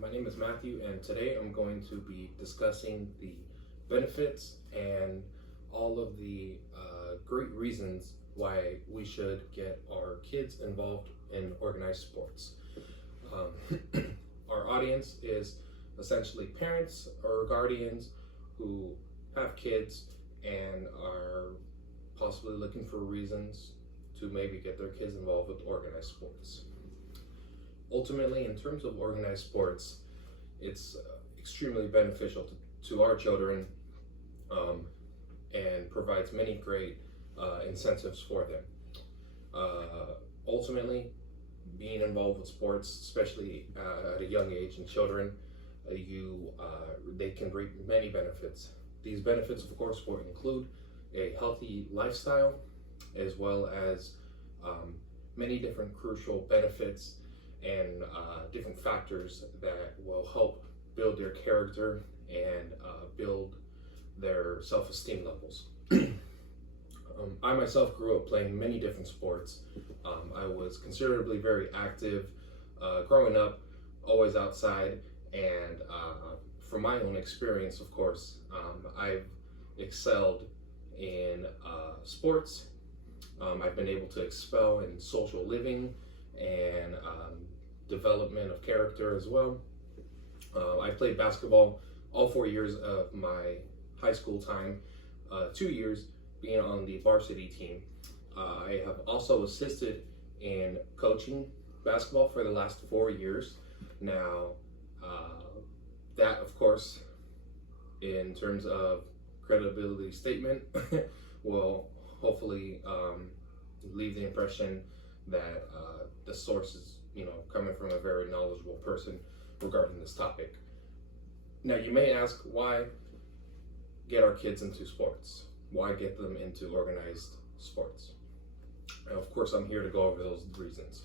my name is Matthew, and today I'm going to be discussing the benefits and all of the great reasons why we should get our kids involved in organized sports. Our audience is essentially parents or guardians who have kids and are possibly looking for reasons to maybe get their kids involved with organized sports. Ultimately, in terms of organized sports, it's extremely beneficial to our children and provides many great incentives for them. Ultimately, being involved with sports, especially at a young age in children, they can reap many benefits. These benefits, of course, will include a healthy lifestyle, as well as many different crucial benefits and different factors that will help build their character and build their self-esteem levels. I myself grew up playing many different sports. I was considerably very active growing up, always outside, and from my own experience, of course, I've excelled in sports. I've been able to excel in social living and development of character as well. I played basketball all 4 years of my high school time, 2 years being on the varsity team. I have also assisted in coaching basketball for the last 4 years. Now, that of course, in terms of credibility statement, will hopefully leave the impression that the source is coming from a very knowledgeable person regarding this topic. Now, you may ask, why get our kids into sports? Why get them into organized sports? And of course, I'm here to go over those reasons.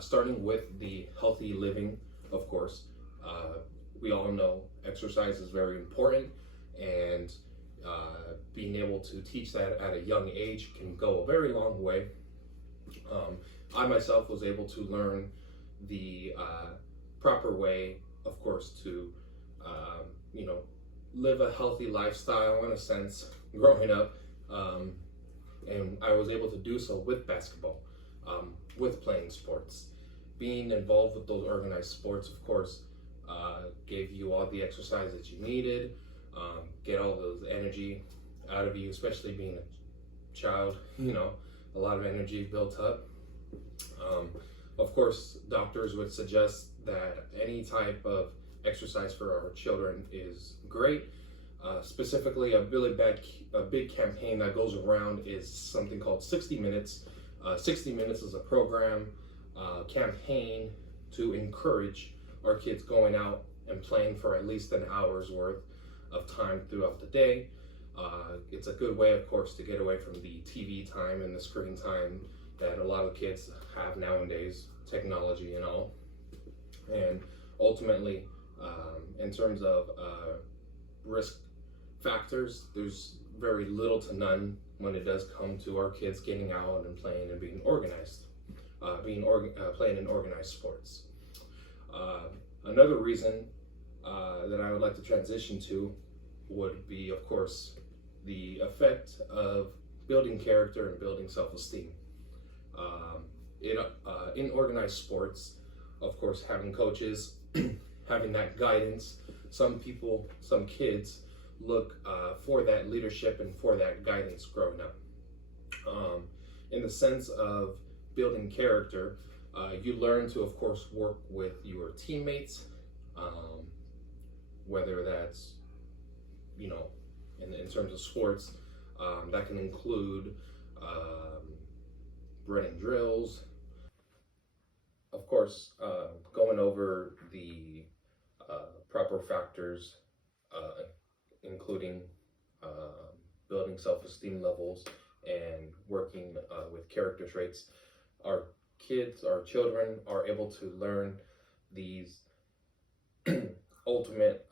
Starting with the healthy living, of course, we all know exercise is very important, and being able to teach that at a young age can go a very long way. I myself was able to learn the proper way, of course, to live a healthy lifestyle in a sense growing up, and I was able to do so with basketball, with playing sports. Being involved with those organized sports, of course, gave you all the exercise that you needed, get all those energy out of you, especially being a child, a lot of energy built up. Of course, doctors would suggest that any type of exercise for our children is great. Specifically, a big campaign that goes around is something called 60 Minutes. 60 Minutes is a program, campaign to encourage our kids going out and playing for at least an hour's worth of time throughout the day. It's a good way, of course, to get away from the TV time and the screen time that a lot of kids have nowadays, technology and all. And ultimately, in terms of risk factors, there's very little to none when it does come to our kids getting out and playing and being organized, playing in organized sports. Another reason that I would like to transition to would be, of course, the effect of building character and building self-esteem. In organized sports, of course, having coaches, having that guidance, some kids look for that leadership and for that guidance growing up. In the sense of building character, you learn to, of course, work with your teammates, whether that's, in terms of sports, that can include running drills. Of course, going over the proper factors, including building self-esteem levels and working with character traits. Our children are able to learn these ultimate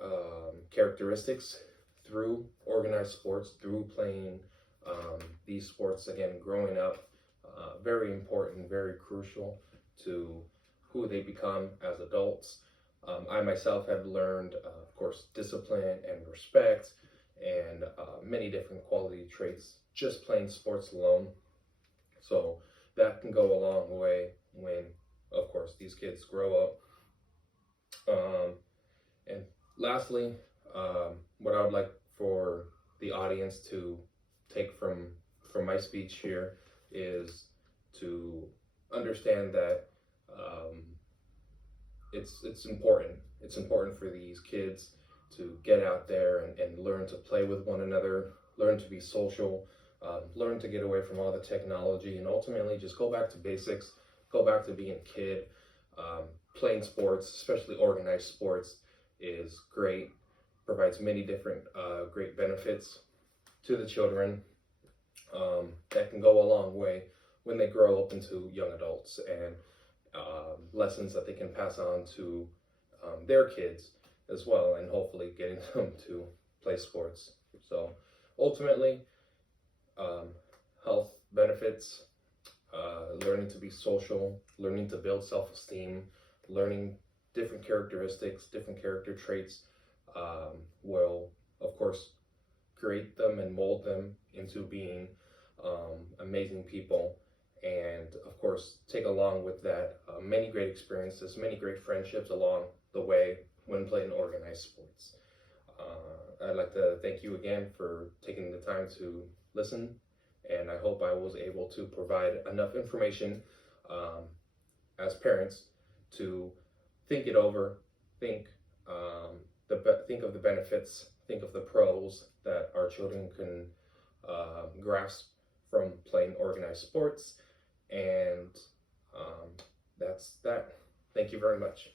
characteristics through organized sports, through playing these sports, again, growing up. Very important, very crucial to who they become as adults. I myself have learned, of course, discipline and respect and many different quality traits just playing sports alone. So that can go a long way when, of course, these kids grow up. Um, and lastly, what I would like for the audience to take from my speech here is to understand that um, it's important. It's important for these kids to get out there and learn to play with one another, learn to be social, learn to get away from all the technology, and ultimately just go back to basics, go back to being a kid. Playing sports, especially organized sports, is great, provides many different great benefits to the children that can go a long way when they grow up into young adults, and lessons that they can pass on to their kids as well, and hopefully getting them to play sports. So ultimately, health benefits, learning to be social, learning to build self-esteem, learning different characteristics, different character traits will, of course, create them and mold them into being amazing people. And of course, take along with that many great experiences, many great friendships along the way when playing organized sports. I'd like to thank you again for taking the time to listen, and I hope I was able to provide enough information as parents to think it over, think think of the benefits, think of the pros that our children can grasp from playing organized sports, and that's that. Thank you very much.